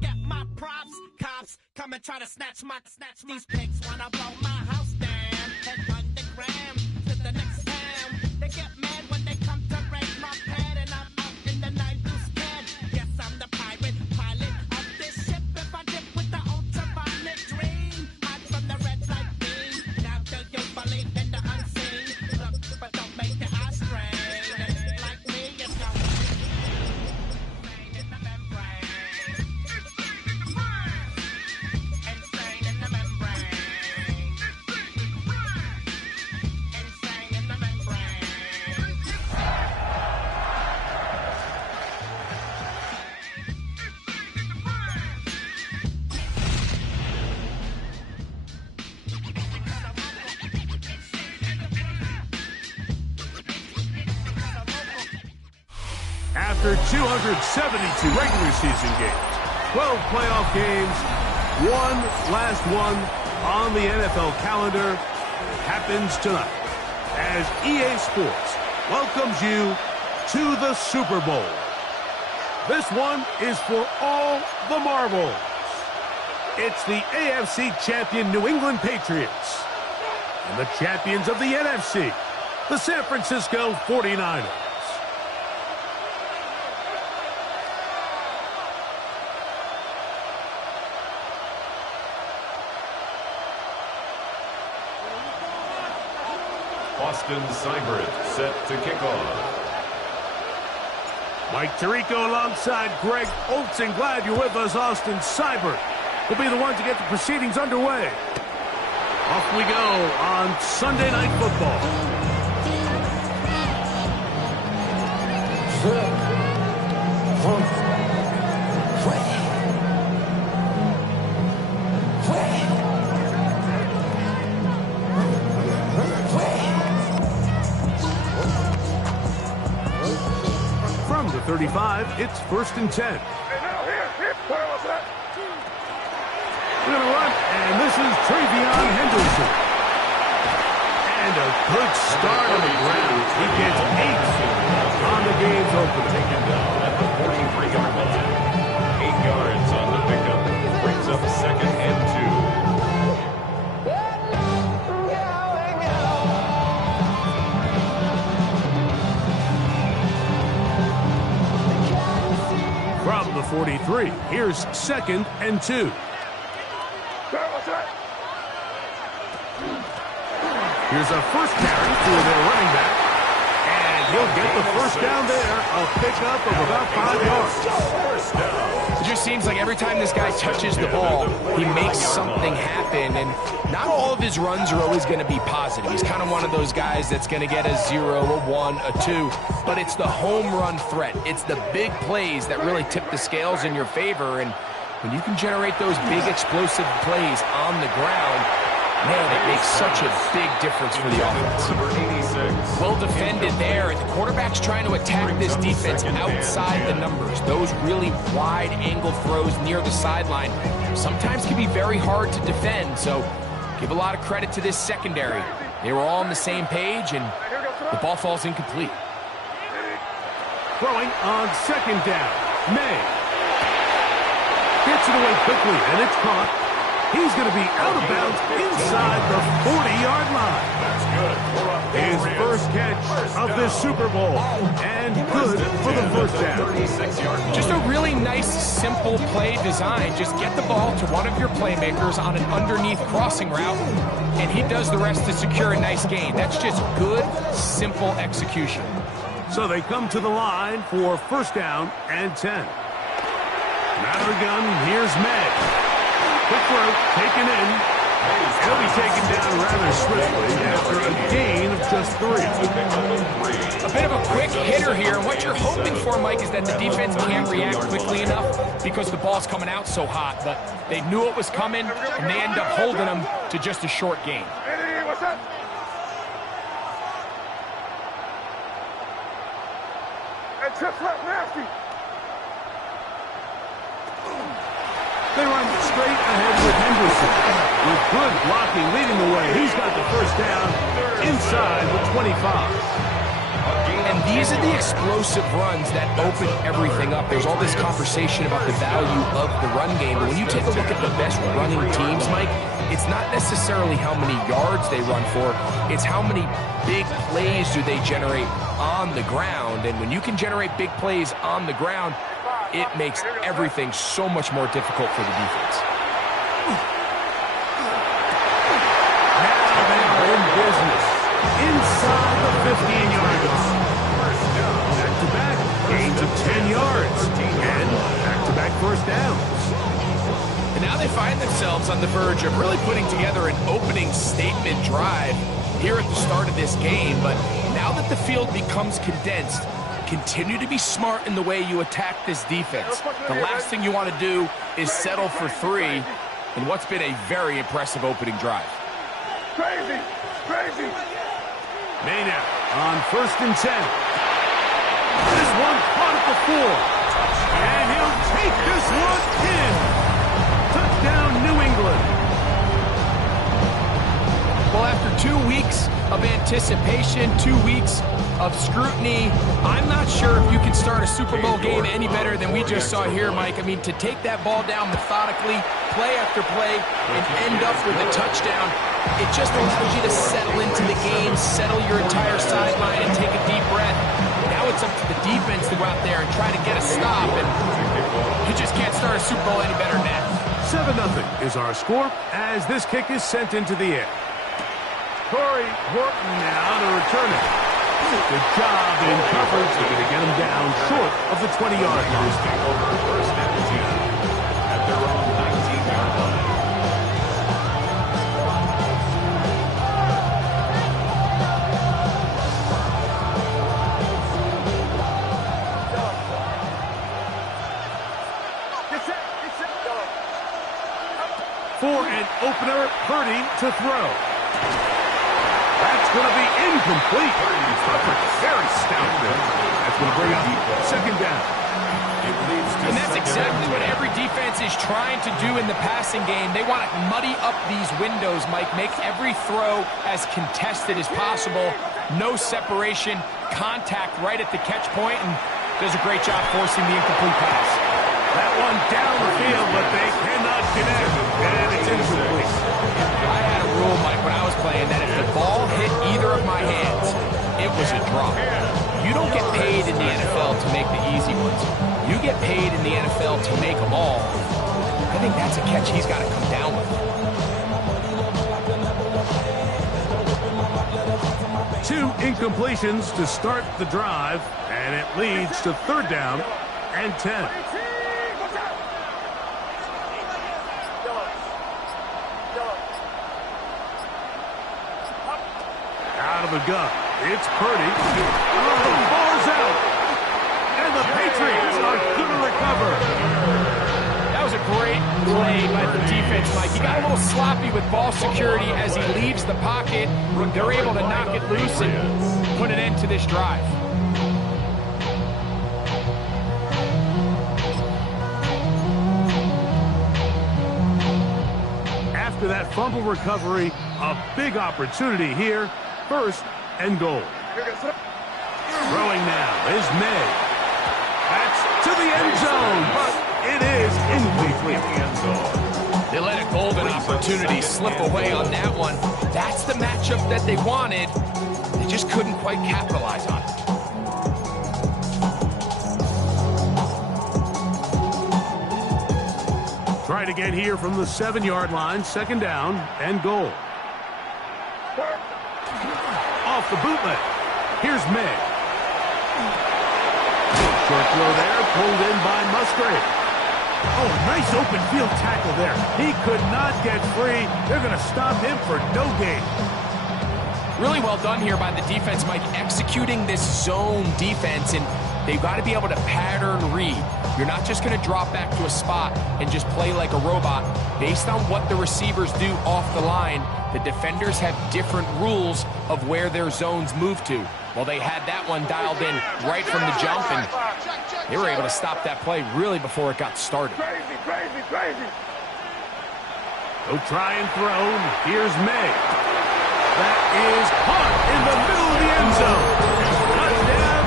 get my props. Cops come and try to snatch these pigs wanna blow my house down. Head underground to the next town. They get mad when they come to raid my pad, and I'm out in the night blue scared. Yes, I'm the pirate pilot of this ship. If I dip with the ultraviolet dream, hide from the red light beam. Now do you believe in the unseen? Look, but don't make the eye strain. Like me, it's no insane in the membrane. Insane in the membrane. Insane in the membrane. After 272 regular season games, 12 playoff games, one last one on the NFL calendar happens tonight as EA Sports welcomes you to the Super Bowl. This one is for all the marbles. It's the AFC champion New England Patriots and the champions of the NFC, the San Francisco 49ers. Austin Seibert set to kick off. Mike Tirico alongside Greg Olsen. Glad you're with us. Austin Seibert will be the one to get the proceedings underway. Off we go on Sunday Night Football. From the 35, it's 1st and 10. We're going to run, and this is Travion Henderson. And a good start on the ground. He gets 8 on the game's opener. Taken down at the 43-yard line. 8 yards on the pickup. Brings up 2nd and 2. From the 43, here's 2nd and 2. Here's a first carry for their running back. And he'll get the first down there. A pickup of about 5 yards. It just seems like every time this guy touches the ball, he makes something happen. And not all of his runs are always going to be positive. He's kind of one of those guys that's going to get a 0, a 1, a 2. But it's the home run threat. It's the big plays that really tip the scales in your favor. And when you can generate those big explosive plays on the ground, man, it makes such a big difference for the offense. Well defended there, and the quarterback's trying to attack this defense outside the numbers. Those really wide angle throws near the sideline sometimes can be very hard to defend, so give a lot of credit to this secondary. They were all on the same page, and the ball falls incomplete. Throwing on 2nd down, May gets it away quickly, and it's caught. He's going to be out of bounds inside the 40-yard line. That's good. His first catch of this Super Bowl, and good for the first down. Just a really nice, simple play design. Just get the ball to one of your playmakers on an underneath crossing route, and he does the rest to secure a nice gain. That's just good, simple execution. So they come to the line for 1st down and 10. Out of the gun, here's May. Quick throw, taken in. He'll be taken down rather swiftly after a gain of just 3. A bit of a quick hitter here, and what you're hoping for, Mike, is that the defense can't react quickly enough because the ball's coming out so hot. But they knew it was coming, and they end up holding them to just a short gain. They run straight ahead with Henderson. With good blocking leading the way, he's got the first down inside the 25. And these are the explosive runs that open everything up. There's all this conversation about the value of the run game. But when you take a look at the best running teams, Mike, it's not necessarily how many yards they run for. It's how many big plays do they generate on the ground. And when you can generate big plays on the ground, it makes everything so much more difficult for the defense. Now they are in business. Inside the 15-yard line. Back-to-back gains of 10 yards. And back-to-back first downs. And now they find themselves on the verge of really putting together an opening statement drive here at the start of this game. But now that the field becomes condensed, continue to be smart in the way you attack this defense. The last thing you want to do is settle for 3 in what's been a very impressive opening drive. Crazy! Maynard on 1st and 10. This one caught at the 4. And he'll take this one in. Touchdown, New England. Well, after 2 weeks of anticipation, 2 weeks of scrutiny, I'm not sure if you can start a Super Bowl game any better than we just saw here, Mike. I mean, to take that ball down methodically, play after play, and end up with a touchdown, it just allows you to settle into the game, settle your entire sideline, and take a deep breath. Now it's up to the defense to go out there and try to get a stop, and you just can't start a Super Bowl any better than that. 7-0 is our score as this kick is sent into the air. Corey Horton now to return it. Good job in coverage. They're going to get him down short of the 20-yard line. Over 1st and 10 at their own 19-yard line. For an opener, Purdy to throw. That's going to be incomplete. Very stout there. That's going to bring up 2nd down. And that's exactly what every defense is trying to do in the passing game. They want to muddy up these windows, Mike, make every throw as contested as possible. No separation, contact right at the catch point, and does a great job forcing the incomplete pass. That one down the field, but they cannot connect. And it's incomplete. I had a rule, Mike, when I was playing that if the ball hit either of my hands, it was a drop. You don't get paid in the NFL to make the easy ones. You get paid in the NFL to make them all. I think that's a catch he's got to come down with. 2 incompletions to start the drive, and it leads to 3rd down and 10. Out of the gun, it's Purdy. Oh, the ball's out. And the Patriots are going to recover. That was a great play by the defense, Mike. He got a little sloppy with ball security as he leaves the pocket. They're able to knock it loose and put an end to this drive. After that fumble recovery, a big opportunity here. 1st and goal. Throwing now is May. That's to the end zone, but it is incomplete. They let a golden opportunity slip away on that one. That's the matchup that they wanted. They just couldn't quite capitalize on it. Try to get here from the 7-yard line, 2nd down and goal. Off the bootleg. Here's May. Short throw there, pulled in by Musgrave. Oh, nice open field tackle there. He could not get free. They're going to stop him for no gain. Really well done here by the defense, Mike, executing this zone defense, and they've got to be able to pattern read. You're not just going to drop back to a spot and just play like a robot. Based on what the receivers do off the line, the defenders have different rules of where their zones move to. Well, they had that one dialed in right from the jump, and they were able to stop that play really before it got started. Crazy. They'll try and throw. Here's May. That is caught in the middle of the end zone. Touchdown,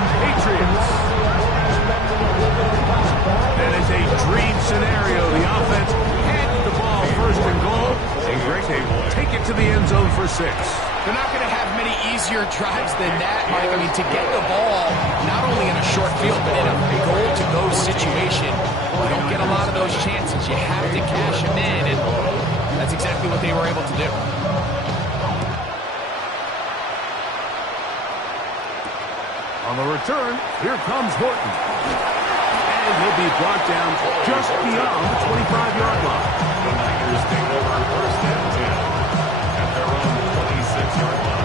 for 6. They're not going to have many easier drives than that, Mike. I mean, to get the ball, not only in a short field, but in a goal-to-go situation, you don't get a lot of those chances. You have to cash them in, and that's exactly what they were able to do. On the return, here comes Horton. And he'll be brought down just beyond the 25-yard line. The Niners take over first and 10 at their own 26-yard line.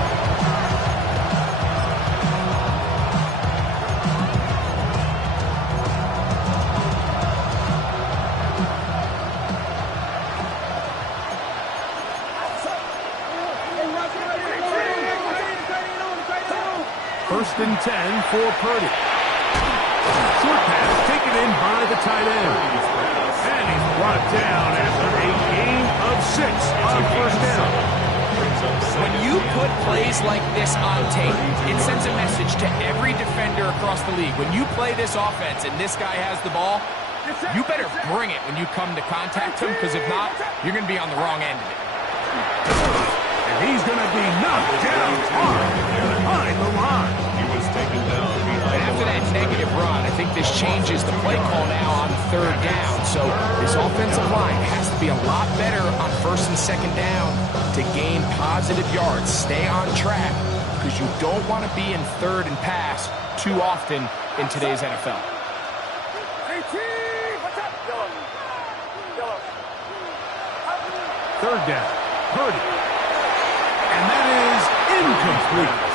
First and 10 for Purdy. Short pass taken in by the tight end. And he's brought down after a gain of 6 on first down. When you put plays like this on tape, it sends a message to every defender across the league. When you play this offense and this guy has the ball, you better bring it when you come to contact him, because if not, you're going to be on the wrong end of it. And he's going to be knocked down hard behind the line. He was taken down behind And after that negative run, I think this changes the play call now on third down. So this offensive line has to be a lot better on first and second down to gain positive yards. Stay on track, because you don't want to be in third and pass too often in today's NFL. Third down, Purdy. And that is incomplete.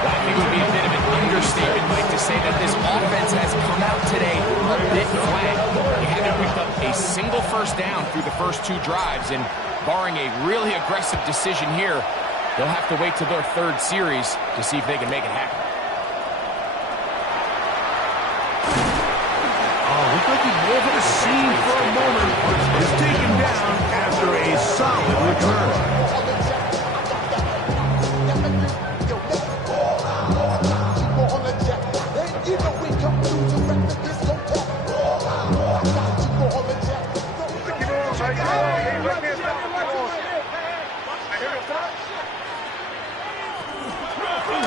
I think it would be a bit of an understatement, Mike, to say that this offense has come out today a bit flat. They haven't picked up a single first down through the first 2 drives, and barring a really aggressive decision here, they'll have to wait till their third series to see if they can make it happen. Oh, looked like he wove in a scene for a moment. Is taken down after a solid return.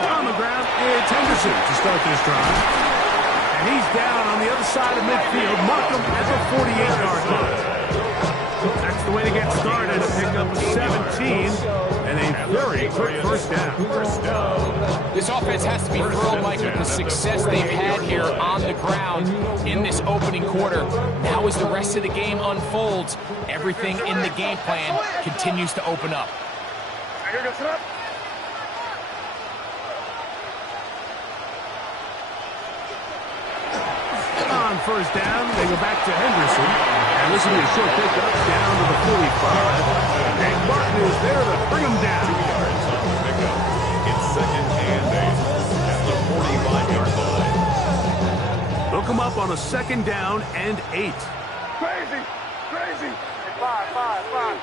On the ground, it's Henderson to start this drive. And he's down on the other side of midfield. Mark him at the 48-yard line. That's the way to get started. A pickup of 17 and a very quick first down. This offense has to be thrilled, Mike, with the success they've had here on the ground in this opening quarter. Now as the rest of the game unfolds, everything in the game plan continues to open up. On first down, they go back to Henderson. And this will be a short pickup down to the 45. And Martin is there to bring him down. It's second and 8 at the 45-yard line. They'll come up on a second down and 8. Crazy, crazy. Five.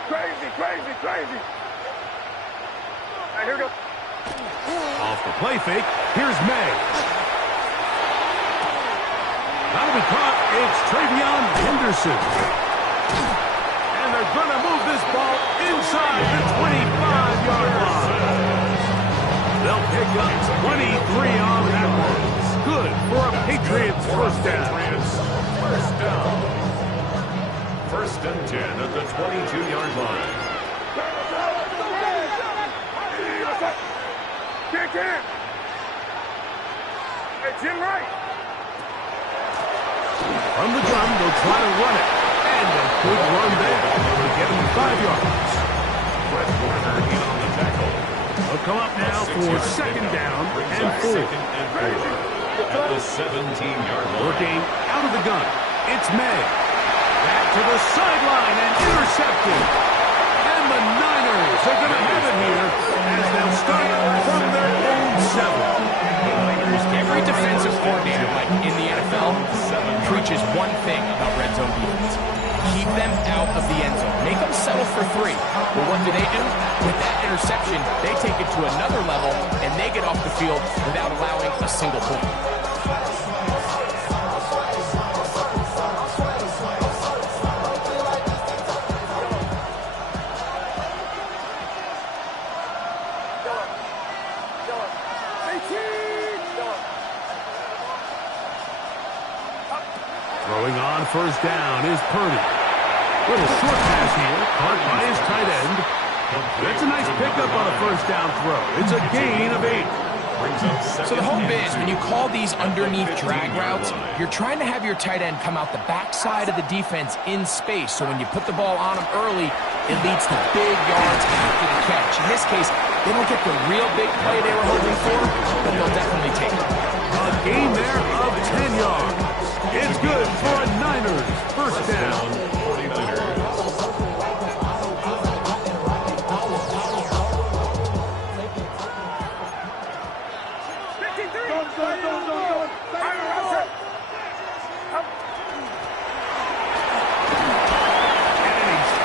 Crazy. Here we go. Off the play fake, here's May. That'll be caught. It's Travion Henderson. And they're going to move this ball inside the 25-yard line. They'll pick up 23 on that one. Good for a Patriots first down. First and 10 at the 22-yard line. Kick in. Hey, Jim Wright. From the gun, they'll try to run it. And a good run there to get him 5 yards. Brett Warner in on the tackle. They'll come up now for second down and 4. Second and 4 at the 17-yard line. Working out of the gun. It's May. Back to the sideline and intercepted. And the Niners are going to have it here as they'll start from their own 7. Every defensive coordinator, like in the NFL, preaches one thing about red zone defense. Keep them out of the end zone. Make them settle for 3. But what do? With that interception, they take it to another level, and they get off the field without allowing a single point. down is Purdy. Little short pass here, caught by his tight end. That's a nice pickup on a first down throw. It's a gain of 8. So the hope is when you call these underneath drag routes, you're trying to have your tight end come out the backside of the defense in space. So when you put the ball on him early, it leads to big yards after the catch. In this case, they don't get the real big play they were hoping for, but they'll definitely take it. A gain there of 10 yards. It's good for a Niners first down. 49ers.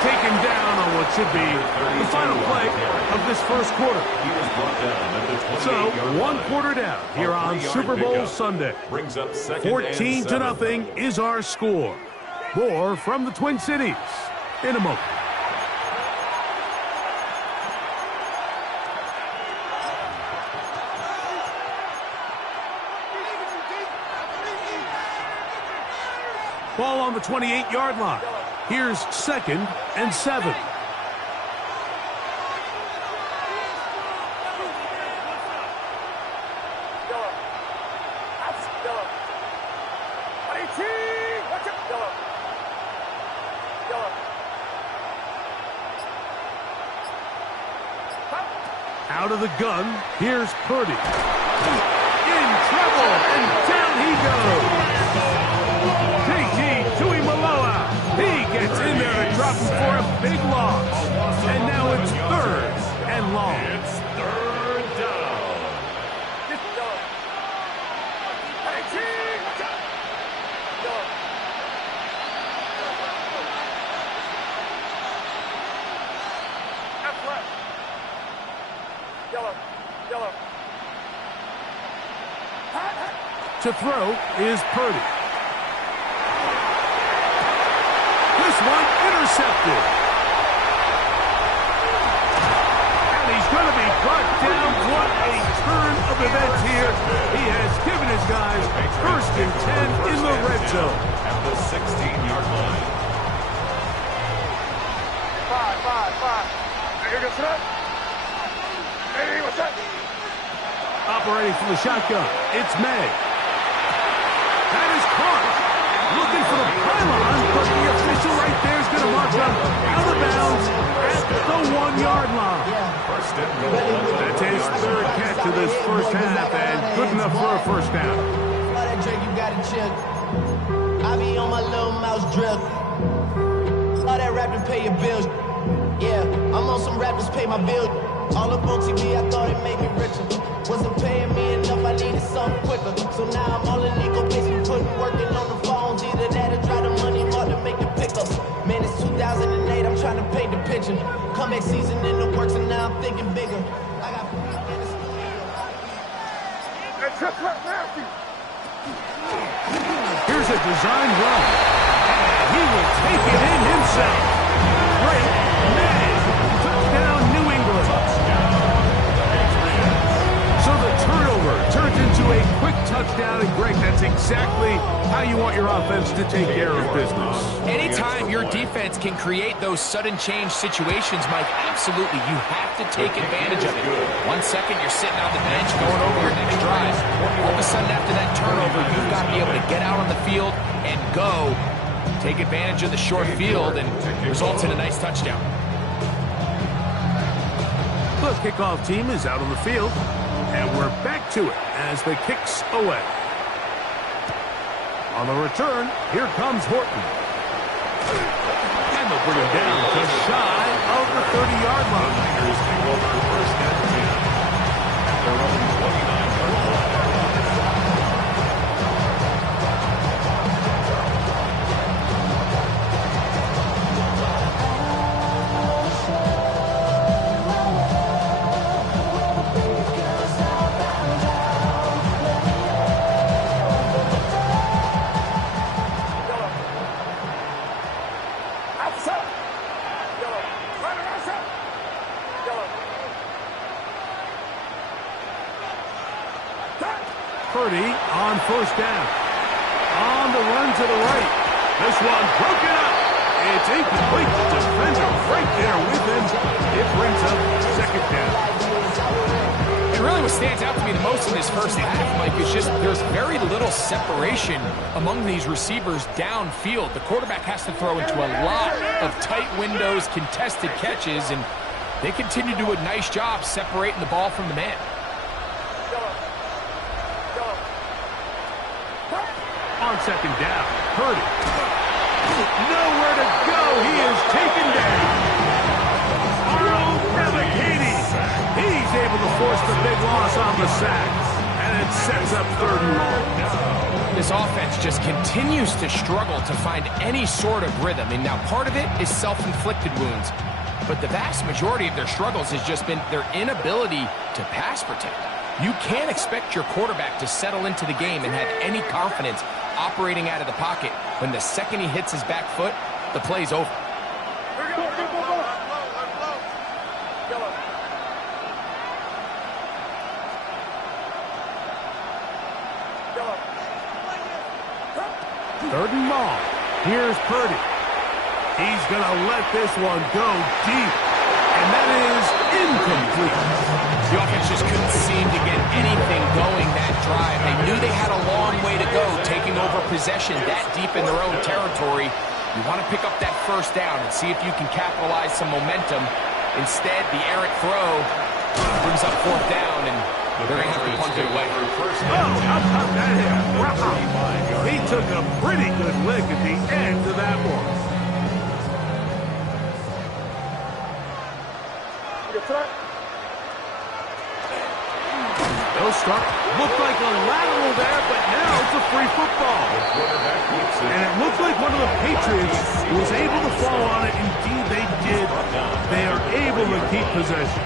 Taken down on what should be the final play of this first quarter. He was brought down at the 28-yard So, one line. quarter down here on Super Bowl Sunday. Brings up second 14-0 is our score. More from the Twin Cities in a moment. Ball on the 28-yard line. Here's 2nd and 7. Out of the gun, here's Purdy. In trouble, and down he goes. JT Tuimoloau. He gets in there to drop him for a big loss. And now it's 3rd and long. It's 3rd down. To throw is Purdy. This one intercepted. And he's going to be brought down. What a turn of events here. He has given his guys 1st and 10 in the red zone. At the 16-yard line. 5. Here goes it. Hey, what's up? Operating from the shotgun, it's May. That is caught. Looking for the pylon, but the official right there is going to mark him out of bounds at the 1-yard line. First and goal. That's his 3rd catch of this first half, and good enough for a first down. All that Drake, you got it chill. I be on my little mouse drip. All that rap to pay your bills. Yeah, I'm on some rappers pay my bills. All up on TV, I thought it made me richer. Wasn't paying me enough, I needed something quicker. So now I'm all in legal basement, working on the phones. Either that or try the money hard to make the pickups. Man, it's 2008, I'm trying to paint the picture. Comeback season in the works, and now I'm thinking bigger. I got in the studio. That's just like nasty. Here's a design run. And he will take it in himself. Great man. Touchdown, New England. So the turnover turns into a quick touchdown, and Greg, that's exactly how you want your offense to take care of business. Anytime your defense can create those sudden change situations, Mike, absolutely, you have to take advantage of it. 1 second, you're sitting on the bench going over your next drive. All of a sudden, after that turnover, you've got to be able to get out on the field and go. Take advantage of the short field and results in a nice touchdown. The kickoff team is out on the field, and we're back to it as the kick's away. On the return, here comes Horton. And they'll bring him down just shy of the 30-yard line. Niners take over 1st and 10 at their own 29-yard line. Purdy on 1st down. On the run to the right. This one broken up. It's incomplete. The defender right there with him. It brings up second down. And really what stands out to me the most in this first half, Mike, is just there's very little separation among these receivers downfield. The quarterback has to throw into a lot of tight windows, contested catches, and they continue to do a nice job separating the ball from the man. On second down, Purdy. Nowhere to go. He is taken down. Arnold Nevakady. He's able to force the big loss on the sack. And it sets up 3rd and long. This offense just continues to struggle to find any sort of rhythm. And now part of it is self-inflicted wounds. But the vast majority of their struggles has just been their inability to pass protect. You can't expect your quarterback to settle into the game and have any confidence operating out of the pocket when the second he hits his back foot, the play's over. Third and long. Here's Purdy. He's going to let this one go deep. And that is incomplete. The offense just couldn't seem to get anything going that drive. They knew they had a long way to go, taking over possession that deep in their own territory. You want to pick up that first down and see if you can capitalize some momentum. Instead, the errant throw brings up 4th down, and they're going to have to punt it away. Oh, how about that hit? Wow. He took a pretty good lick at the end of that one. They'll start. Looked like a lateral there, but now it's a free football. And it looked like one of the Patriots was able to fall on it. Indeed, they did. They are able to keep possession.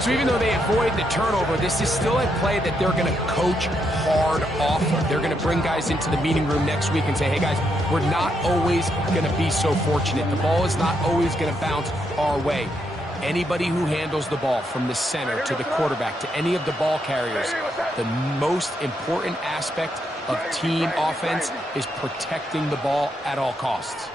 So even though they avoid the turnover, this is still a play that they're going to coach hard off of. They're going to bring guys into the meeting room next week and say, hey, guys, we're not always going to be so fortunate. The ball is not always going to bounce our way. Anybody who handles the ball from the center to the quarterback to any of the ball carriers, the most important aspect of team offense is protecting the ball at all costs.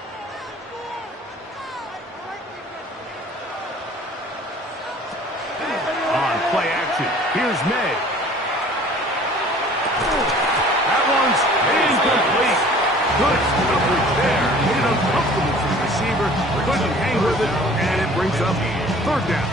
On play action, here's May. That one's incomplete. Good coverage there. Made it uncomfortable for the receiver. Couldn't hang with it, and it brings up 3rd down.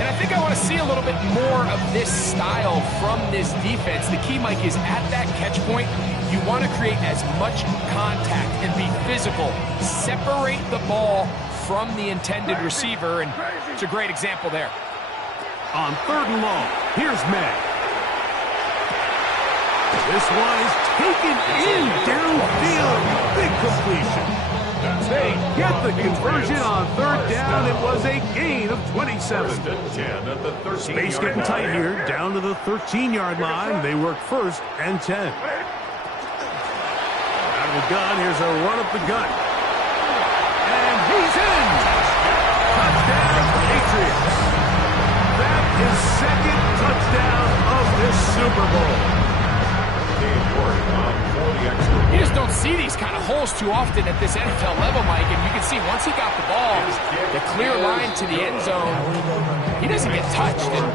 And I think I want to see a little bit more of this style from this defense. The key, Mike, is at that catch point, you want to create as much contact and be physical. Separate the ball from the intended receiver, and it's a great example there. On 3rd and long, here's May. This one is taken in downfield. Big completion. They get the conversion on 3rd down. It was a gain of 27. Space getting tight here, down to the 13-yard line. They work 1st and 10. Out of the gun, here's a run up the gut. And he's in. Touchdown, Patriots. That is 2nd touchdown of this Super Bowl. You just don't see these kind of holes too often at this NFL level, Mike. And you can see once he got the ball, the clear line to the end zone, he doesn't get touched. And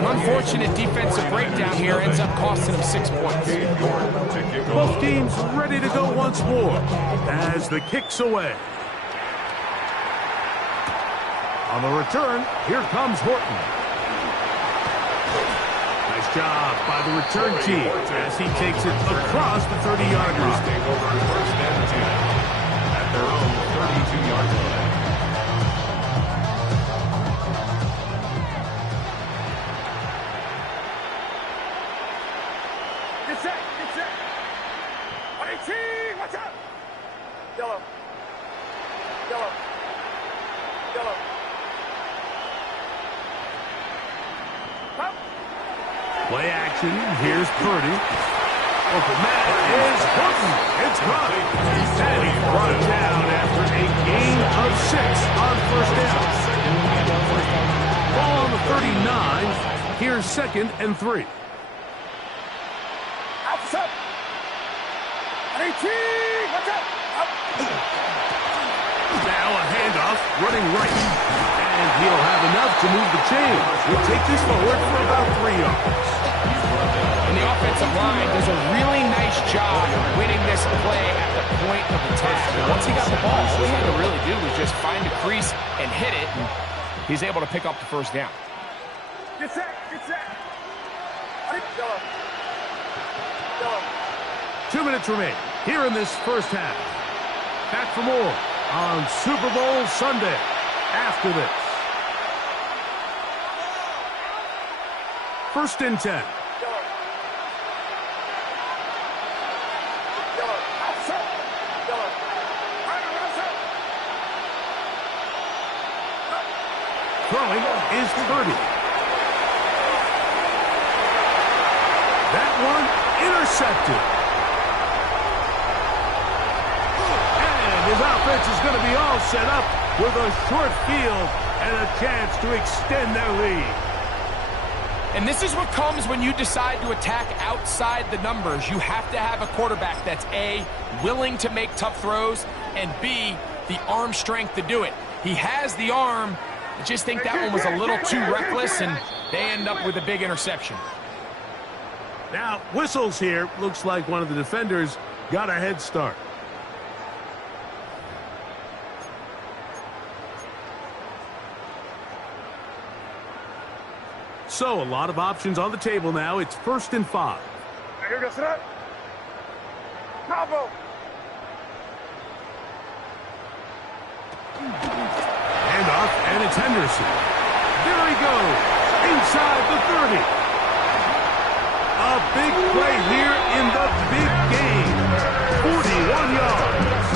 an unfortunate defensive breakdown here ends up costing him 6 points. Both teams ready to go once more as the kick's away. On the return, here comes Horton. Nice job by the return team as he takes it across the 30-yard line. Take over 1st and 10 at their own 32-yard line. Get set, get set. 18, watch out. Yellow. Yellow. Yellow. Up. Play action. Here's Purdy. Open man is Horton. It's caught. And he's brought down after a gain of 6 on 1st down. Ball on the 39. Here's 2nd and 3. Outside. 18. Watch out! Up. Now a handoff, running right. And he'll have enough to move the chains. He'll take this forward for about 3 yards. And the offensive line does a really nice job of winning this play at the point of attack. And once he got the ball, all he had to really do was just find a crease and hit it. And he's able to pick up the first down. Get set! Get set! Yellow. Yellow. 2 minutes remain here in this first half. Back for more on Super Bowl Sunday after this. 1st and 10. Yellow. Yellow. Outside. Yellow. Right outside. Throwing is Purdy. That one intercepted. And his offense is going to be all set up with a short field and a chance to extend their lead. And this is what comes when you decide to attack outside the numbers. You have to have a quarterback that's A, willing to make tough throws, and B, the arm strength to do it. He has the arm. I just think that one was a little too reckless, and they end up with a big interception. Now, whistles here. Looks like one of the defenders got a head start. So, a lot of options on the table now. It's 1st and 5. Here goes it up. Combo. Handoff, and it's Henderson. There he goes, inside the 30. A big play here in the big game. 41 yards.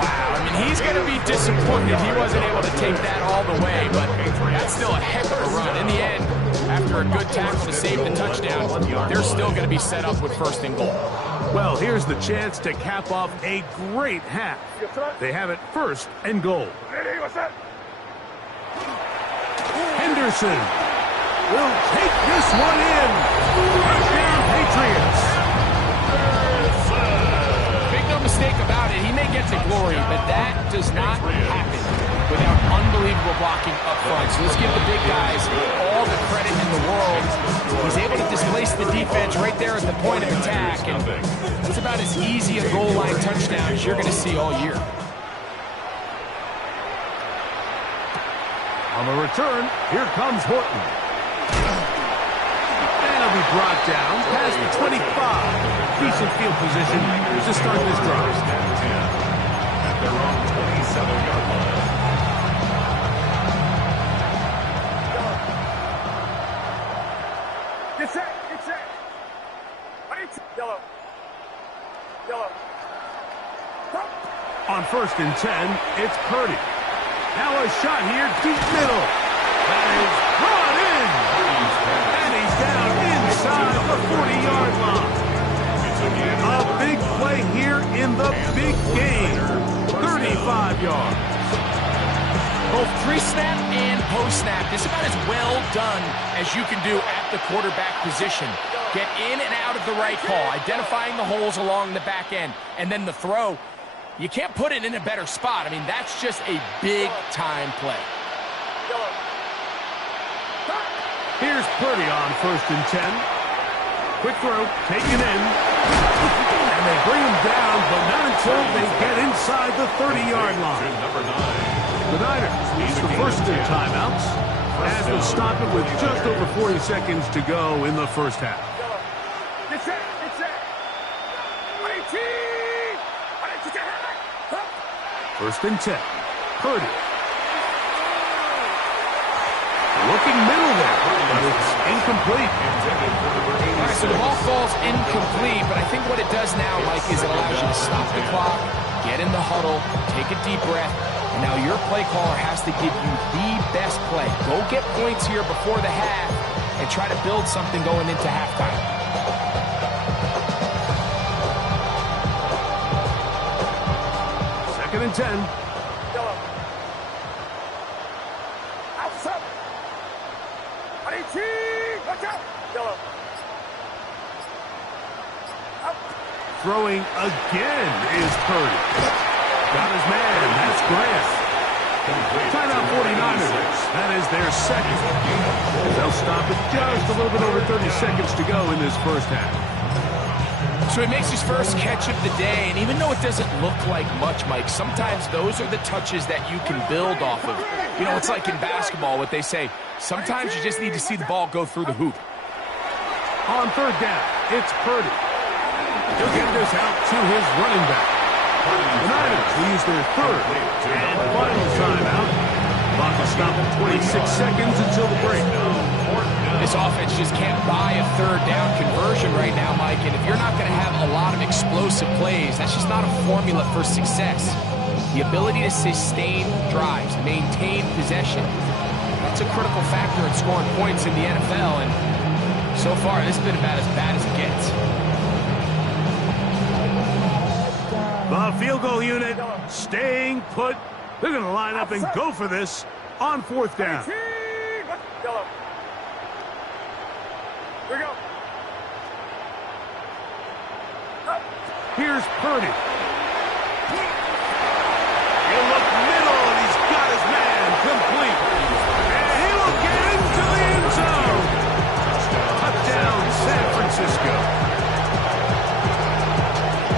Wow, I mean, he's going to be disappointed he wasn't able to take that all the way, but that's still a heck of a run. In the end, after a good tackle to save the touchdown, they're still going to be set up with 1st and goal. Well, here's the chance to cap off a great half. They have it 1st and goal. Ready? What's that? Henderson will take this one in. Touchdown, Patriots. Make no mistake about it, he may get the glory, but that does not happen without unbelievable blocking up front. So let's give the big guys all the credit in the world. He's able to displace the defense right there at the point of attack, and that's about as easy a goal line touchdown as you're going to see all year. On the return, here comes Horton. And he'll be brought down past the 25. Decent field position to start this drive. At their own 27-yard line. Get set! Get set! Ready? Yellow. Yellow. On 1st and 10, it's Purdy. Now a shot here, deep middle. That is brought in. And he's down inside the 40-yard line. A big play here in the big game. 35 yards. Both pre-snap and post-snap, this is about as well done as you can do at the quarterback position. Get in and out of the right call, identifying the holes along the back end, and then the throw. You can't put it in a better spot. I mean, that's just a big-time play. Here's Purdy on 1st and 10. Quick throw, taken in. And they bring him down, but not until they get inside the 30-yard line. Number 9. The Niners use the first of their timeouts as will stop it with just over 40 seconds to go in the first half. Get set! Get set! 1st and 10. Purdy. Looking middle there, but it's incomplete. All right, so the ball falls incomplete, but I think what it does now, Mike, is it allows you to stop the clock, get in the huddle, take a deep breath, and now your play caller has to give you the best play. Go get points here before the half and try to build something going into halftime. 2nd and 10. Yellow. Outside. 18. Watch out. Yellow. Up. Throwing again is Purdy. Got his man. That's Grant. Timeout 49ers. That is their second. They'll stop it just a little bit over 30 seconds to go in this first half. So he makes his first catch of the day, and even though it doesn't look like much, Mike, sometimes those are the touches that you can build off of. You know, it's like in basketball, what they say, sometimes you just need to see the ball go through the hoop. On third down, it's Purdy. He'll get this out to his running back. The Niners will use their third and final timeout. Clock will stop at 26 seconds until the break. This offense just can't buy a third down conversion right now, Mike, and if you're not going to have a lot of explosive plays, that's just not a formula for success. The ability to sustain drives, maintain possession, that's a critical factor in scoring points in the NFL, and so far this has been about as bad as it gets. The field goal unit staying put. They're going to line up and go for this on fourth down. Yellow. Here we go. Here's Purdy. He'll look middle, and he's got his man complete. And he will get into the end zone. Touchdown, San Francisco.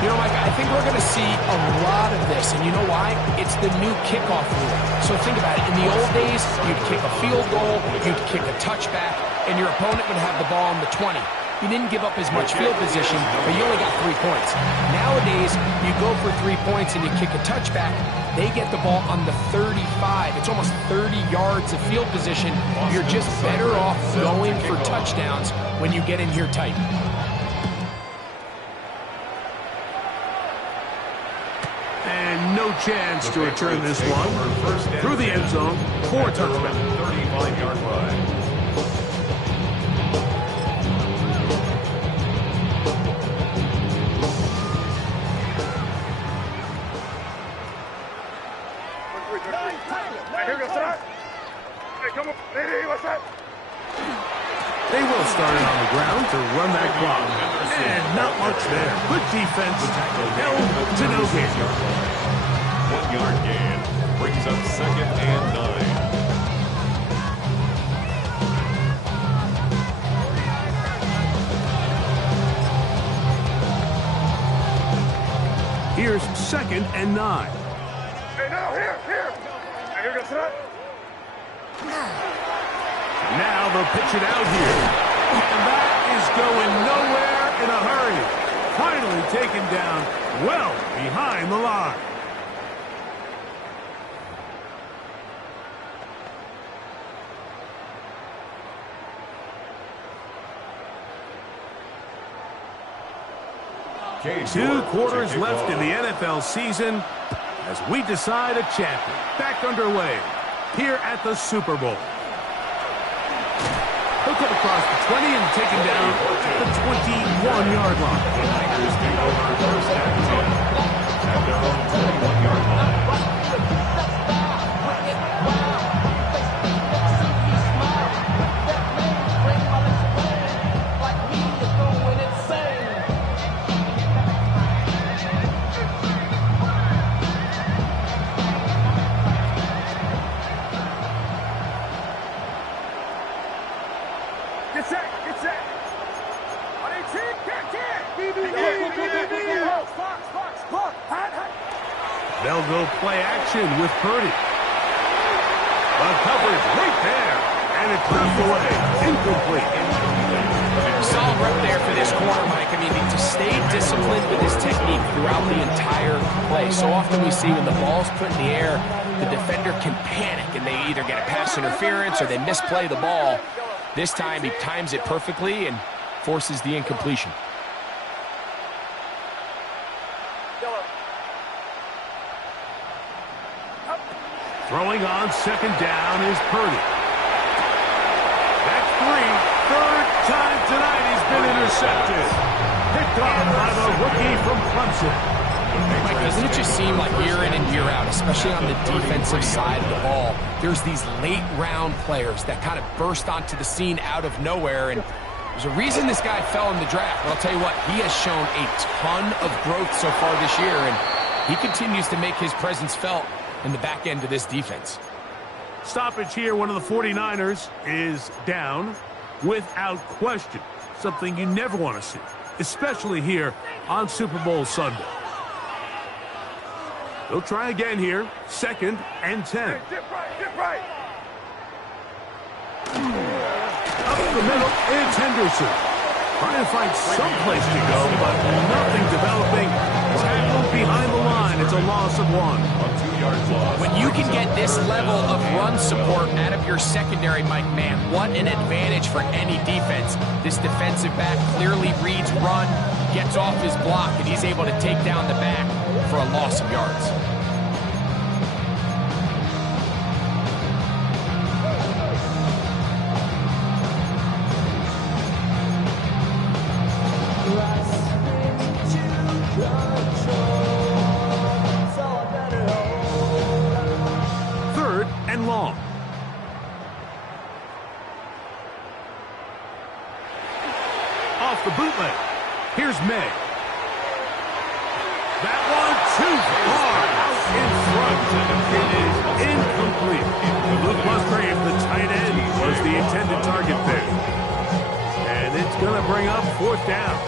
You know, Mike, I think we're going to see a lot of this, and you know why? It's the new kickoff rule. So think about it. In the old days, you'd kick a field goal, you'd kick a touchback, and your opponent would have the ball on the 20. You didn't give up as much field position, but you only got 3 points. Nowadays, you go for 3 points and you kick a touchback, they get the ball on the 35. It's almost 30 yards of field position. You're just better off going for touchdowns when you get in here tight. And no chance to return this one through the end zone for a touchback. 35-yard line. They will start it on the ground to run that clock. And not much there. Good defense. Held to no gain. 1-yard gain brings up 2nd and 9. Here's 2nd and 9. Hey, now, here. Hey, here goes that. Now they'll pitch it out here. And that is going nowhere in a hurry. Finally taken down well behind the line. Two quarters left in the NFL season as we decide a champion. Back underway here at the Super Bowl. He'll come across the 20 and taken down at the 21-yard line. The Niners take over first and 10 at their own 21-yard line. They'll go play action with Purdy. The coverage right there. And it's knocked away. Incomplete. Solid rep there for this corner, Mike. I mean, to stay disciplined with his technique throughout the entire play. So often we see when the ball's put in the air, the defender can panic and they either get a pass interference or they misplay the ball. This time he times it perfectly and forces the incompletion. Throwing on 2nd down is Purdy. That's 3. Third time tonight he's been intercepted. Picked off by the rookie from Clemson. Mike, doesn't it just seem like year in and year out, especially on the defensive side of the ball, there's these late round players that kind of burst onto the scene out of nowhere, and There's a reason this guy fell in the draft, but I'll tell you what, he has shown a ton of growth so far this year, and he continues to make his presence felt in the back end of this defense. Stoppage here. One of the 49ers is down without question. Something you never want to see, especially here on Super Bowl Sunday. They'll try again here. 2nd and 10. Get right. Up the middle, it's Henderson. Trying to find some place to go, but nothing developing. Tackled behind the line. It's a loss of 1. On 2 yards loss. When you can get this level of run support out of your secondary, Mike, man, what an advantage for any defense. This defensive back clearly reads run, gets off his block, and he's able to take down the back for a loss of yards. Long. Off the bootleg. Here's May. That one too far out in front. It is incomplete. Luke Musgrave, the tight end, was the intended target there. And it's going to bring up 4th down.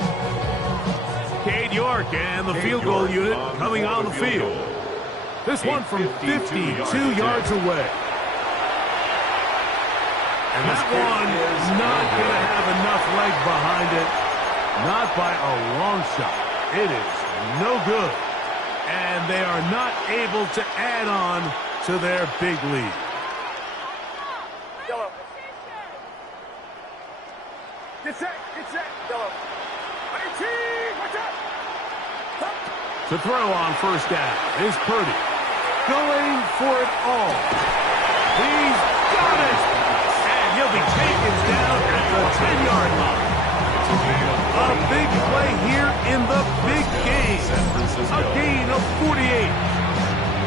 Cade York and the field goal unit coming on the field. This one from 52 yards away. And that one is not going to have enough leg behind it. Not by a long shot. It is no good. And they are not able to add on to their big lead. Yellow. Get set. Yellow. 18, watch out. To throw on 1st down is Purdy. Going for it all. He's got it. And he'll be taken down at the 10-yard line. A big play here in the big game. A gain of 48.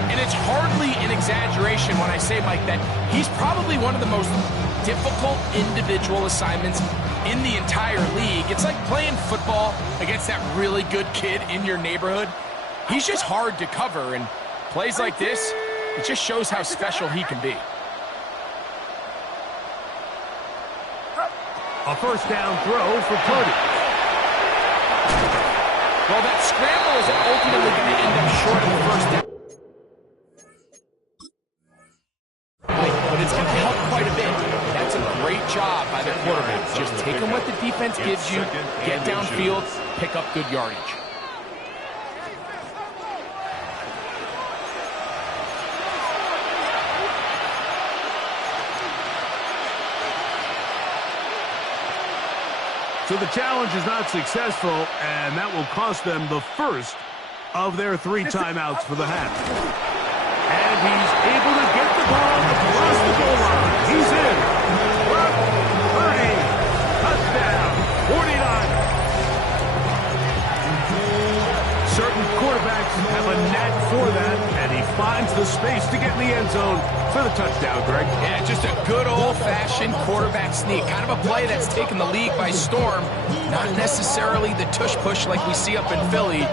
And it's hardly an exaggeration when I say, Mike, that he's probably one of the most difficult individual assignments in the entire league. It's like playing football against that really good kid in your neighborhood. He's just hard to cover, and plays like this, it just shows how special he can be. A 1st down throw for Purdy. Well, that scramble is ultimately going to end up short of the 1st down. But it's going to help quite a bit. That's a great job by the quarterback. Just take what the defense gives you, get downfield, pick up good yardage. So the challenge is not successful, and that will cost them the first of their 3 timeouts for the half. And he's able to get the ball across the goal line. He's in. 30. Touchdown. 49. Certain quarterbacks have a knack for that, and he finds the space to get in the end zone for the touchdown, Greg. Yeah, just a good old-fashioned quarterback sneak. Kind of a play that's taken the league by storm. Not necessarily the tush-push like we see up in Philly,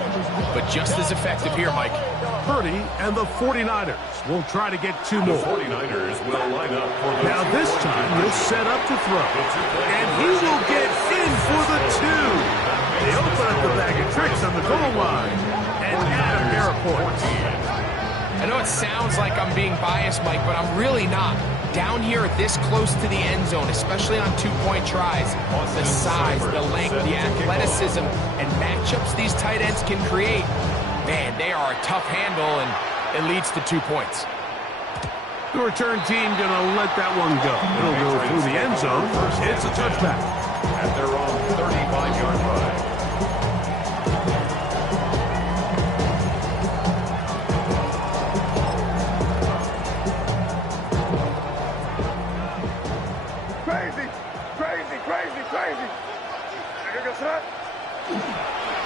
but just as effective here, Mike. Purdy and the 49ers will try to get 2 more. The 49ers will line up for the Now this time he'll set up to throw. And he will get in for the 2. They open up the bag of tricks on the goal line and add a pair of points. I know it sounds like I'm being biased, Mike, but I'm really not. Down here this close to the end zone, especially on 2-point tries, the size, the length, the athleticism, and matchups these tight ends can create, man, they are a tough handle, and it leads to 2 points. The return team going to let that one go. It'll go through the end zone. It's a touchback. at their own 35-yard line. Crazy.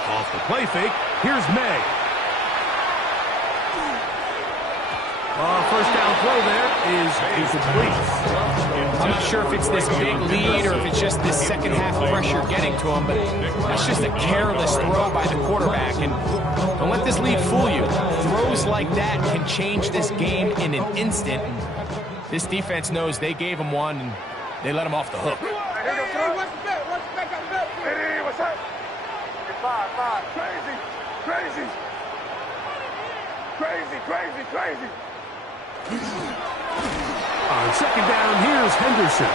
Off the play fake, here's May. First down throw there is incomplete. I'm not sure if it's this big lead or if it's just this second half pressure getting to him, but that's just a careless throw by the quarterback. And don't let this lead fool you. Throws like that can change this game in an instant. And this defense knows they gave him one, and they let him off the hook. Crazy. On second down, here's Henderson.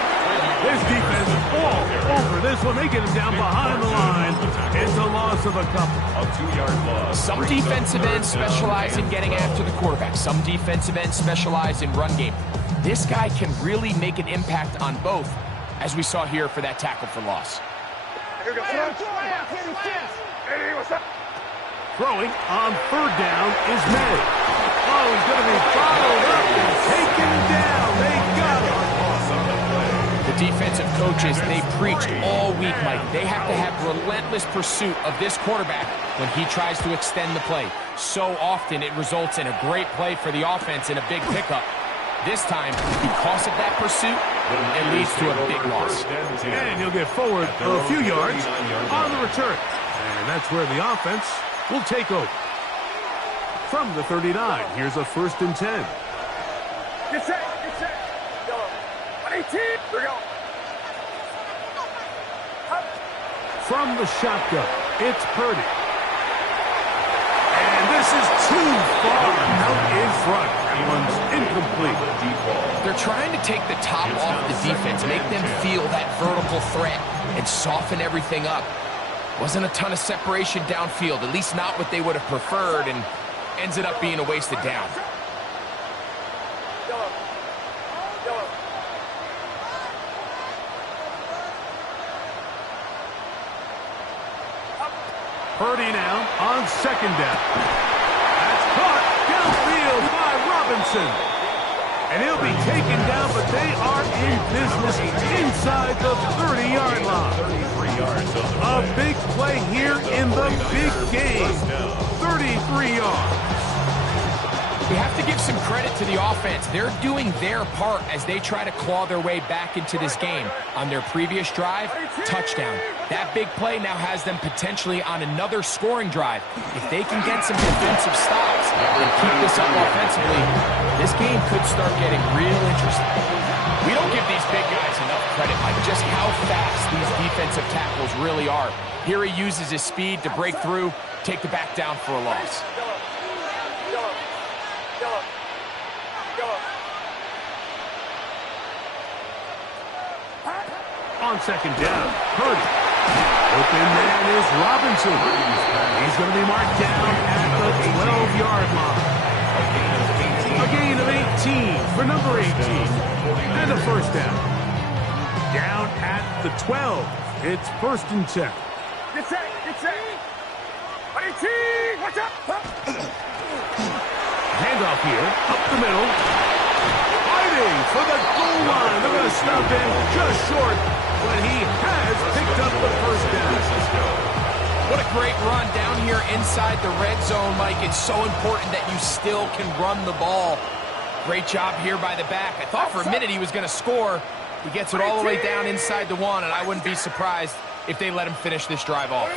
This defense is all over this one. They get him down behind the line. It's a loss of a couple. A 2-yard loss. Some defensive ends specialize in getting after the quarterback. Some defensive ends specialize in run game. This guy can really make an impact on both, as we saw here for that tackle for loss. Throwing on third down is May. Oh, he's going to be followed up and taken down. They got him. The defensive coaches, they preached all week, Mike. They have to have relentless pursuit of this quarterback when he tries to extend the play. So often it results in a great play for the offense and a big pickup. This time, because of that pursuit, it leads to a big loss. And he'll get forward a few yards on the return. And that's where the offense will take over. From the 39, here's a 1st and 10. Get set. Go. 118. Here we go. From the shotgun, it's Purdy. And this is too far out in front. That one's incomplete. They're trying to take the top off the defense, make them feel that vertical threat, and soften everything up. Wasn't a ton of separation downfield, at least not what they would have preferred, and ends it up being a wasted down. Purdy now on second down. That's caught downfield by Robinson. And he'll be taken down, but they are in business inside the 30-yard line. 33 yards on the A big play here in the big game. 33 yards. We have to give some credit to the offense. They're doing their part as they try to claw their way back into this game. On their previous drive, touchdown. That big play now has them potentially on another scoring drive. If they can get some defensive stops and keep this up offensively, this game could start getting real interesting. We don't give these big guys enough credit, Mike, just how fast these defensive tackles really are. Here he uses his speed to break through, take the back down for a loss. On second down, Purdy. Open man is Robinson. He's going to be marked down at the 12-yard line. A gain of 18 for number 18. And a first down. Down at the 12. It's 1st and 10. Get set. 118. Watch out. Handoff here, up the middle. Fighting for the goal line. They're going to stop him just short, but he has picked up the first down. What a great run down here inside the red zone, Mike. It's so important that you still can run the ball. Great job here by the back. I thought for a minute he was going to score. He gets it all the way down inside the 1, and I wouldn't be surprised if they let him finish this drive off.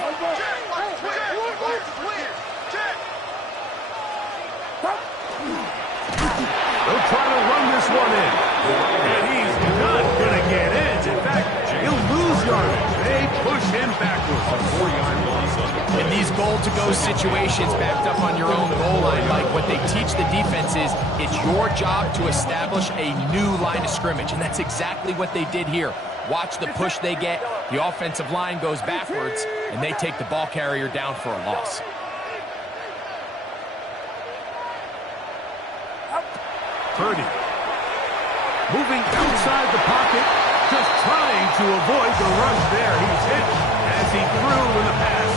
They'll try to run this one in. And he's not going to get in. In fact, he'll lose yardage. They push him backwards. A 4-yard loss on the play. In these goal-to-go situations, backed up on your own goal line, Mike, what they teach the defense is it's your job to establish a new line of scrimmage, and that's exactly what they did here. Watch the push they get. The offensive line goes backwards, and they take the ball carrier down for a loss. Purdy moving outside the pocket, just trying to avoid the rush there. He's hit as he threw when the pass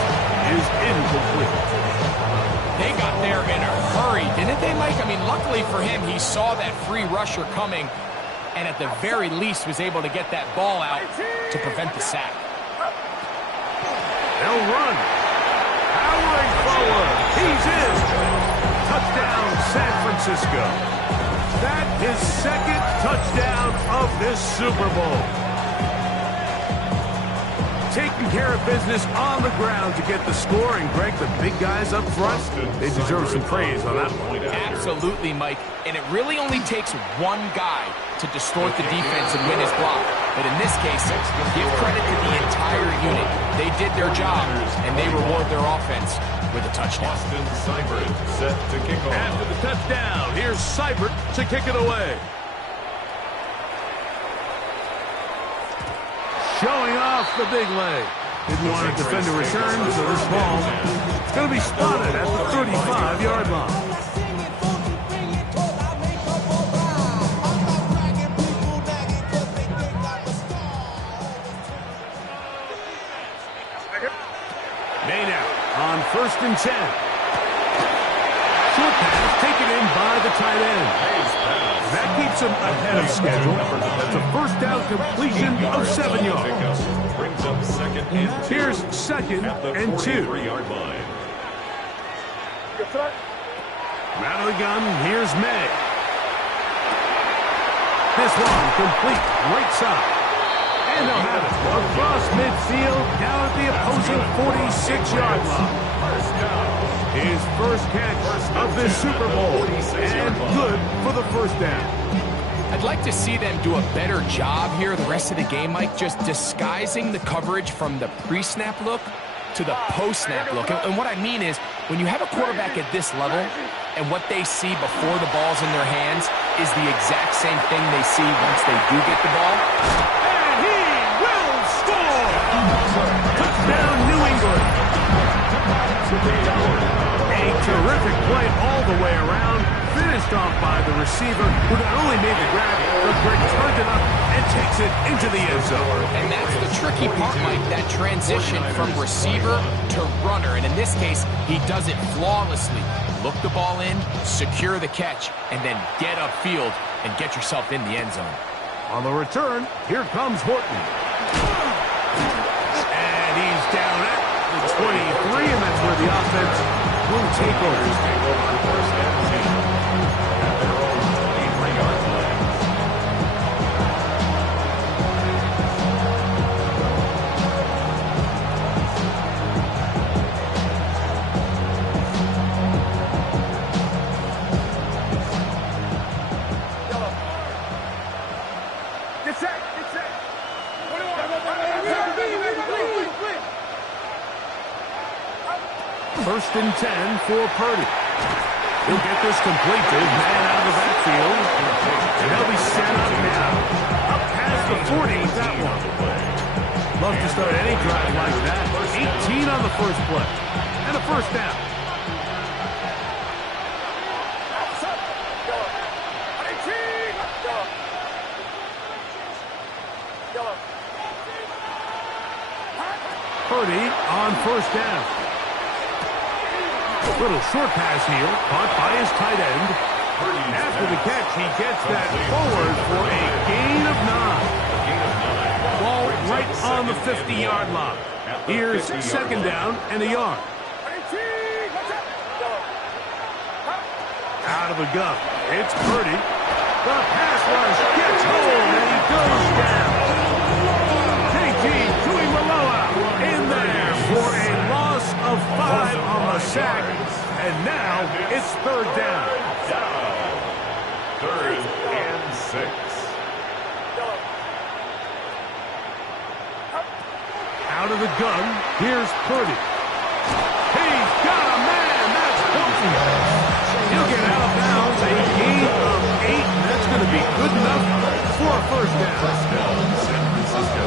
is incomplete. They got there in a hurry, didn't they, Mike? I mean, luckily for him, he saw that free rusher coming and at the very least was able to get that ball out to prevent the sack. They'll run. Powering forward. He's in. Touchdown, San Francisco. that his second touchdown of this Super Bowl. Taking care of business on the ground to get the score, and Greg, the big guys up front, they deserve some praise on that one. Absolutely, Mike. And it really only takes one guy to distort the defense and win his block. But in this case, give credit to the entire unit. They did their job, and they reward their offense with a touchdown. Austin Seibert set to kick off. After the touchdown, here's Seibert to kick it away. Showing off the big leg. Didn't want to defend a return, so this ball is going to be spotted at the 35-yard line. On 1st and 10. Short pass taken in by the tight end. That keeps him ahead of schedule. That's a first down completion of 7 yards. Brings up second and 2. Here's 2nd and 2. 43-yard line. Out of the gun, here's May. This one complete, right side. And they'll have it across midfield, down at the opposing 46-yard line. His first catch of this Super Bowl, and good for the first down. I'd like to see them do a better job here the rest of the game, Mike, just disguising the coverage from the pre-snap look to the post-snap look. And what I mean is, when you have a quarterback at this level, and what they see before the ball's in their hands is the exact same thing they see once they do get the ball. Touchdown, New England. A terrific play all the way around. Finished off by the receiver, who not only made the grab, but Greg turned it up and takes it into the end zone. And that's the tricky part, Mike, that transition from receiver to runner. And in this case, he does it flawlessly. Look the ball in, secure the catch, and then get upfield and get yourself in the end zone. On the return, here comes Horton. And he's down at the 23, and that's where the offense will take over. First and 10. At their own 23-yard line. Get set, get set. First and 10 for Purdy. He'll get this complete to his man out of the backfield. And they'll be set up now. Up past the 40 with that one. Love to start any drive like that. 18 on the first play. And a first down. Purdy on first down. Little short pass here, caught by his tight end. After the catch, he gets that forward for a gain of 9. Ball right on the 50-yard line. Here's second down and a yard. Out of the gun, it's Purdy. The pass rush gets hold, and he goes down. JT Tuimoloau in there for a loss of 5 on the sack. And now it's third down. Third and 6. Out of the gun, here's Purdy. He's got a man, that's Hilton. He'll get out of bounds, a gain of 8, and that's going to be good enough for a first down. First down, San Francisco.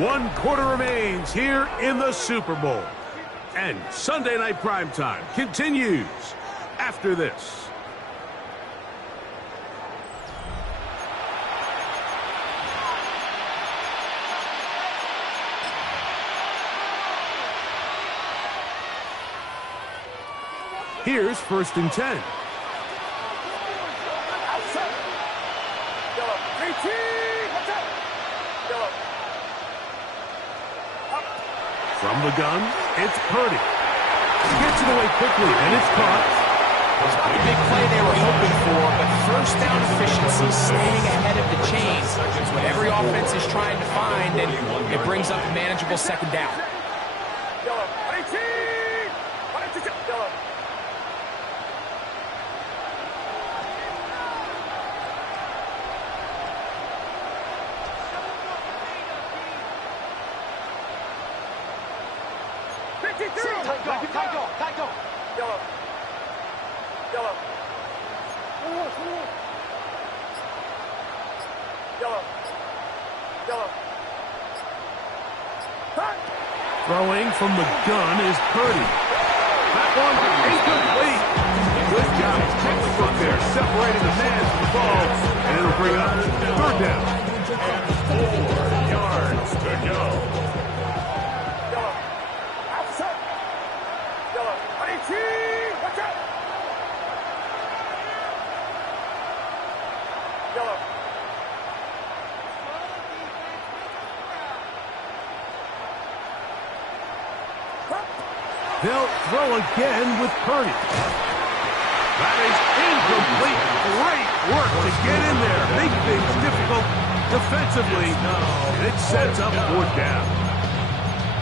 One quarter remains here in the Super Bowl. And Sunday Night Primetime continues after this. Here's first and 10. From the gun, it's Purdy. Gets it away quickly, and it's caught. It's not the big play they were hoping for, but first down efficiency, staying ahead of the chains is what every offense is trying to find, and it brings up a manageable second down. Throwing from the gun is Purdy. That one incomplete. Good job. Textbook there, separating the man from the ball, and it'll bring up third down. And 4 yards to go. They'll throw again with Purdy. That is incomplete. Great work to get in there. Make things difficult defensively. And it sets up fourth down.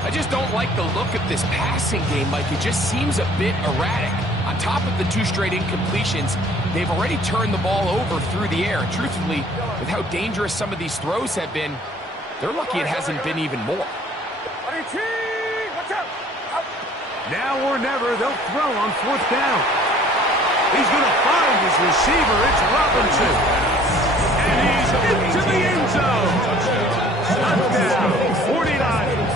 I just don't like the look of this passing game, Mike. It just seems a bit erratic. On top of the 2 straight incompletions, they've already turned the ball over through the air. And truthfully, with how dangerous some of these throws have been, they're lucky it hasn't been even more. Now or never, they'll throw on fourth down. He's going to find his receiver. It's Robinson. And he's into the end zone. Touchdown, 49ers.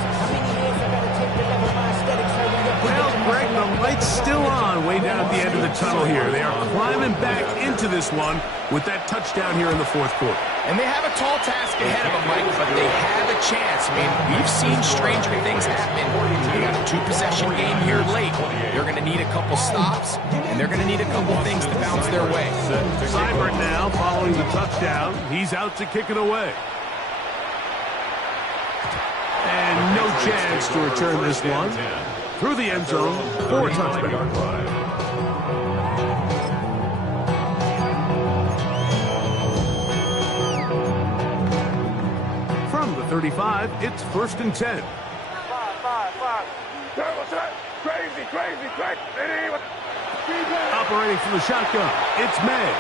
Well, Greg, the light's still on way down at the end of the tunnel here. They are climbing back into this one with that touchdown here in the fourth quarter. And they have a tall task ahead of them, Mike, but they have a chance. I mean, we've seen stranger things happen. They got a 2-possession game here late. They're going to need a couple stops, and they're going to need a couple things to bounce their way. Seibert now following the touchdown. He's out to kick it away. And no chance to return this one. Through the end zone for a touchdown. From the 35, it's 1st and 10. 5. Crazy. Operating from the shotgun, it's May.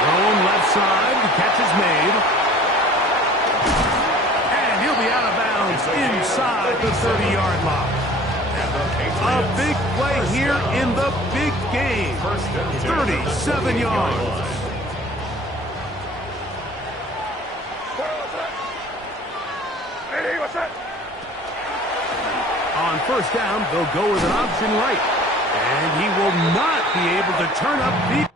Thrown left side, the catch is made. And he'll be out of bounds inside the 30-yard line. A big play here in the big game. 37 yards. On first down, they'll go with an option right. And he will not be able to turn up the...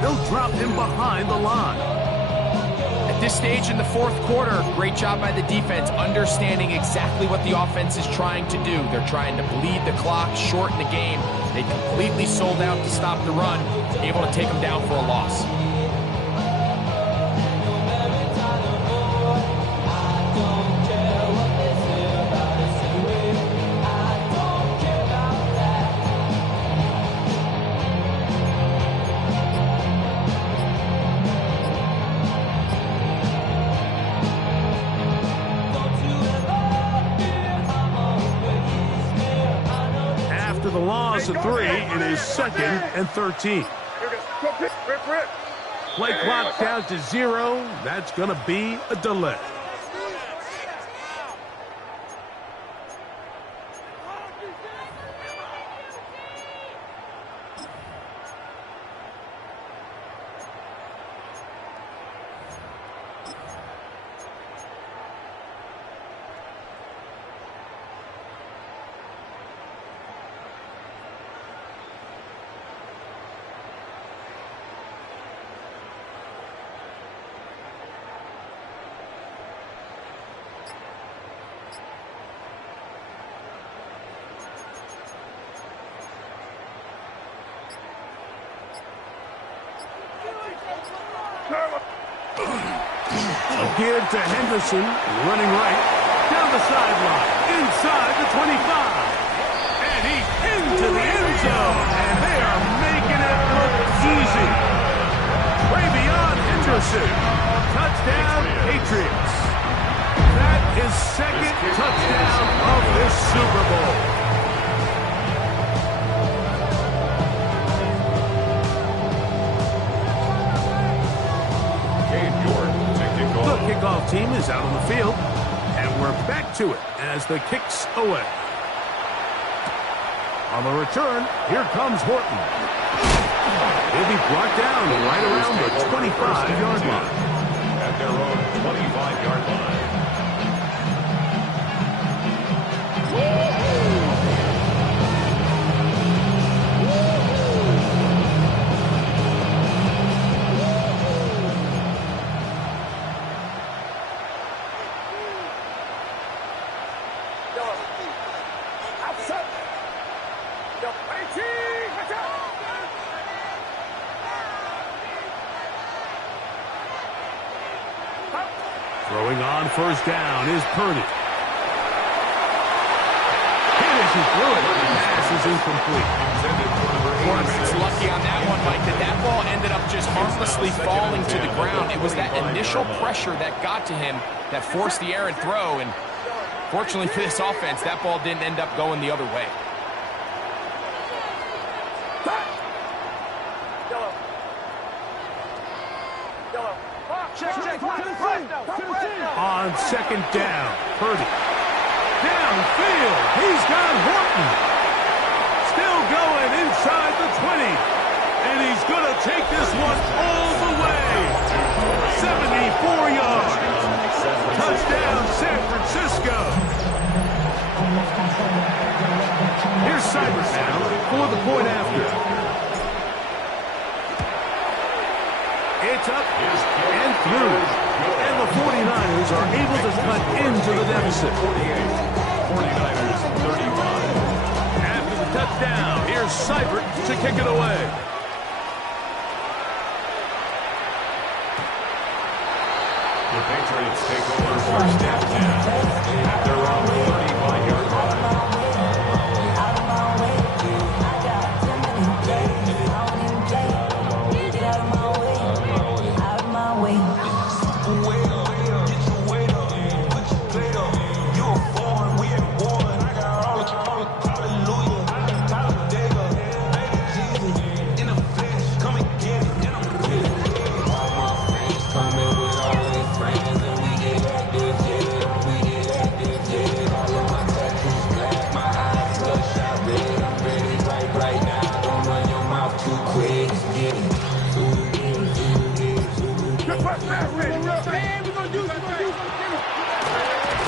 They'll drop him behind the line. At this stage in the fourth quarter, great job by the defense, understanding exactly what the offense is trying to do. They're trying to bleed the clock, shorten the game. They completely sold out to stop the run, able to take them down for a loss. After the loss of 3, it is 2nd and 13. Play clock down to 0. That's going to be a delay. give to Henderson, running right, down the sideline, inside the 25. And he's into the end zone, and they are making it look easy. Way beyond Henderson. Touchdown, Patriots. That is second touchdown of this Super Bowl. The kickoff team is out on the field, and we're back to it as the kick's away. On the return, here comes Horton. He'll be brought down right around the 25-yard line. At their own 25-yard line. Throwing on first down is Purdy. Hit as he threw it. The pass is incomplete. Quarterback's lucky on that one, Mike, that ball ended up just harmlessly falling to the ground. It was that initial pressure that got to him that forced the errant throw, and fortunately for this offense, that ball didn't end up going the other way. On second down, Purdy. Downfield, he's got Horton. Still going inside the 20. And he's going to take this one all the way. 74 yards. Touchdown, San Francisco. Here's Cybert now for the point after. It's up and through. And the 49ers are able to cut into the deficit. 49ers 35. After the touchdown, here's Cybert to kick it away. The Patriots take over first down now at their own 35-yard line.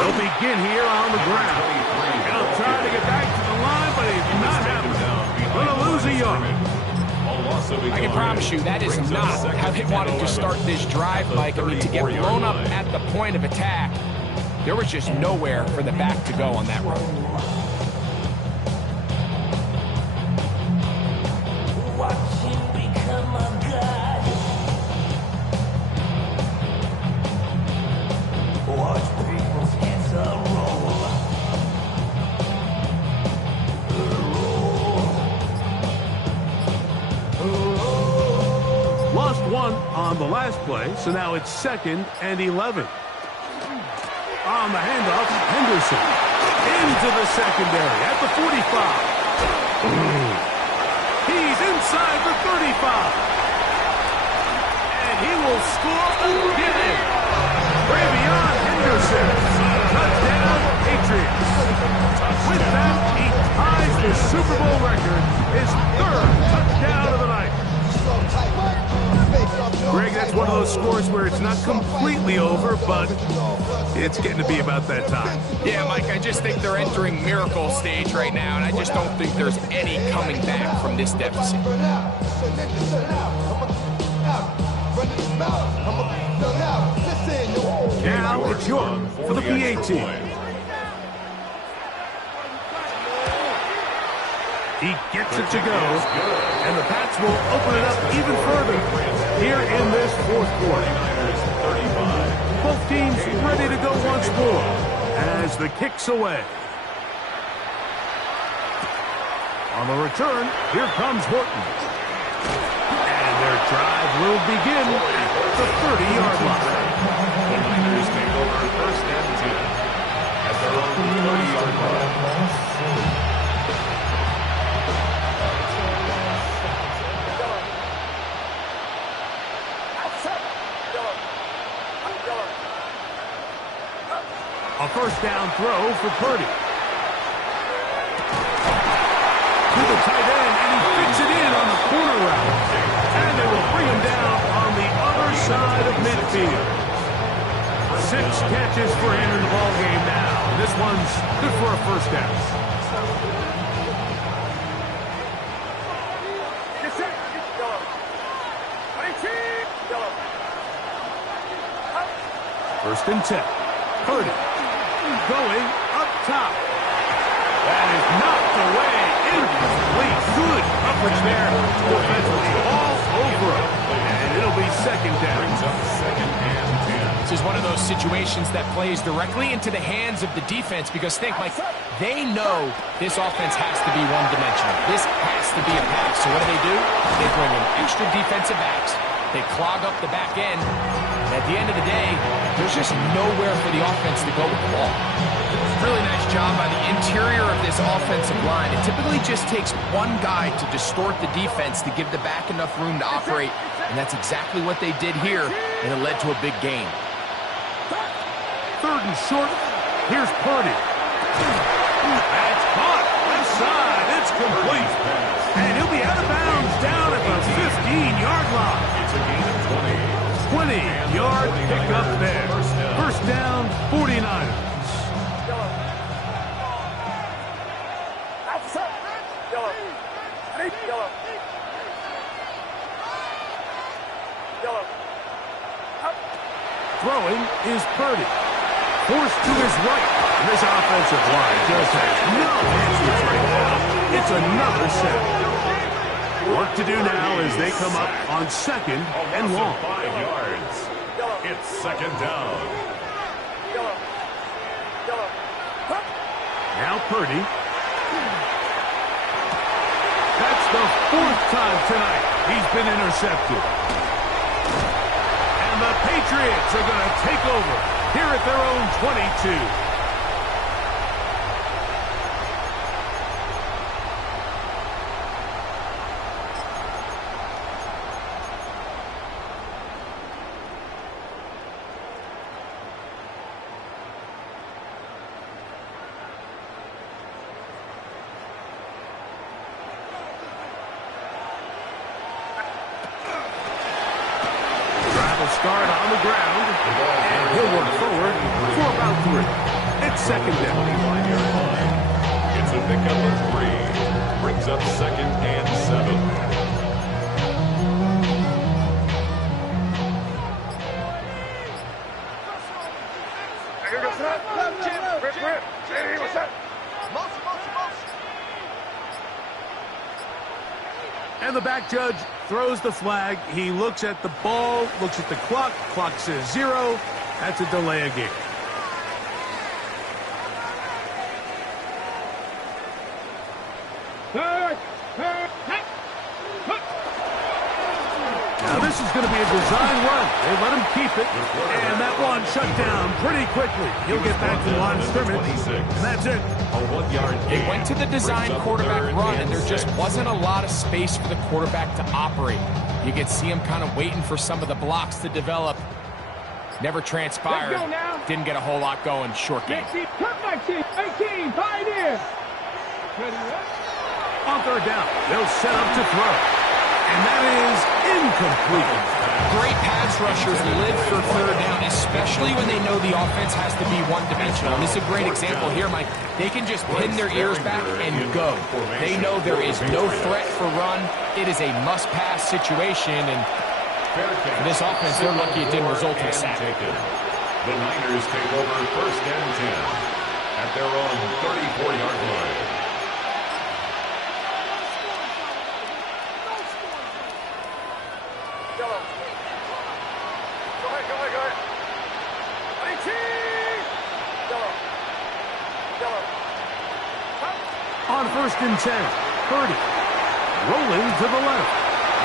They'll begin here on the ground. He'll try to get back to the line, but he's not happening. Going to lose a yard. I can promise you that is not how they wanted to start this drive, Mike. I mean, to get blown up at the point of attack, there was just nowhere for the back to go on that road. Lost one on the last play, so now it's 2nd and 11. On the handoff, Henderson into the secondary at the 45. He's inside the 35. And he will score again. Way beyond Henderson. Touchdown, Patriots. With that, he ties the Super Bowl record, his 3rd touchdown of the night. Greg, that's one of those scores where it's not completely over, but it's getting to be about that time. Yeah, Mike, I just think they're entering miracle stage right now, and I just don't think there's any coming back from this deficit. Now it's York for the PA team. He gets it to go, and the Pats will open it up even further here in this 4th quarter. 35. Both teams ready to go once more as the kick's away. On the return, here comes Horton. And their drive will begin at the 30-yard line. The Niners take over first and 10 at their own 30-yard line. A first down throw for Purdy. To the tight end, and he fits it in on the corner route. And they will bring him down on the other side of midfield. 6 catches for him in the ballgame now. This one's good for a first down. First and 10. Purdy going up top. That is knocked away. Incomplete. Good coverage there. Defensively all over him. And it'll be second down. Second and 10. This is one of those situations that plays directly into the hands of the defense because think, Mike, they know this offense has to be one-dimensional. This has to be a pass. So what do? They bring in extra defensive backs. They clog up the back end. And at the end of the day, there's just nowhere for the offense to go with the ball. Really nice job by the interior of this offensive line. It typically just takes one guy to distort the defense to give the back enough room to operate, and that's exactly what they did here, and it led to a big gain. Third and short. Here's Purdy. That's caught. Left side. It's complete. And he'll be out of bounds down at the 15-yard line. It's a gain of 20. 20-yard pickup there. First down, 49ers. Throwing is Purdy. Forced to his right. This offensive line just has no answers right now. It's another sack. Work to do now as they come up on second and long. 5 yards. It's second down. Now Purdy. That's the 4th time tonight he's been intercepted. And the Patriots are going to take over here at their own 22. Start on the ground, and he'll work forward for about 3. It's second down. It's a pickup of 3. Brings up second and 7. Here goes that. Rip. Hey, what's that? And the back judge throws the flag. He looks at the ball, looks at the clock. Clock says 0. That's a delay of game. Now this is going to be a design run. They let him keep it, and that one shut down pretty quickly. He'll get back to the line of scrimmage, and that's it. A 1-yard They gain. went to the design quarterback run, and there just wasn't a lot of space for the quarterback to operate. You could see him kind of waiting for some of the blocks to develop. Never transpired. Didn't get a whole lot going. Short game. Comeback team, 18, Pioneers. On third down, they'll set up to throw. And that is incomplete. Great pass rushers live for third down, especially when they know the offense has to be one-dimensional. And this is a great example here, Mike. They can just pin their ears back and go. They know there is no threat for run. It is a must-pass situation, and for this offense, they're lucky it didn't result in a sack. The Niners take over first and 10 at their own 34-yard line. On 1st and 10, Purdy rolling to the left.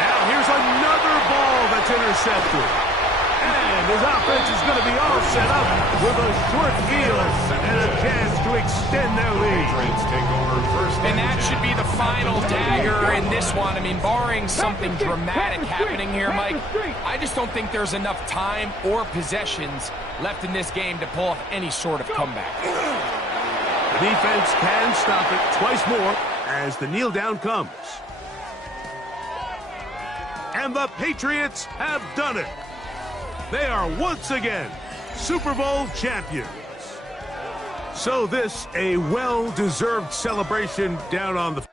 Now here's another ball that's intercepted. And his offense is going to be all set up with a short field and a chance to extend their lead. Take over first And that should be the final dagger in this one. I mean, barring something dramatic happening here, Mike, I just don't think there's enough time or possessions left in this game to pull off any sort of comeback. The defense can stop it twice more as the kneel down comes. And the Patriots have done it. They are once again Super Bowl champions. So this a well-deserved celebration down on the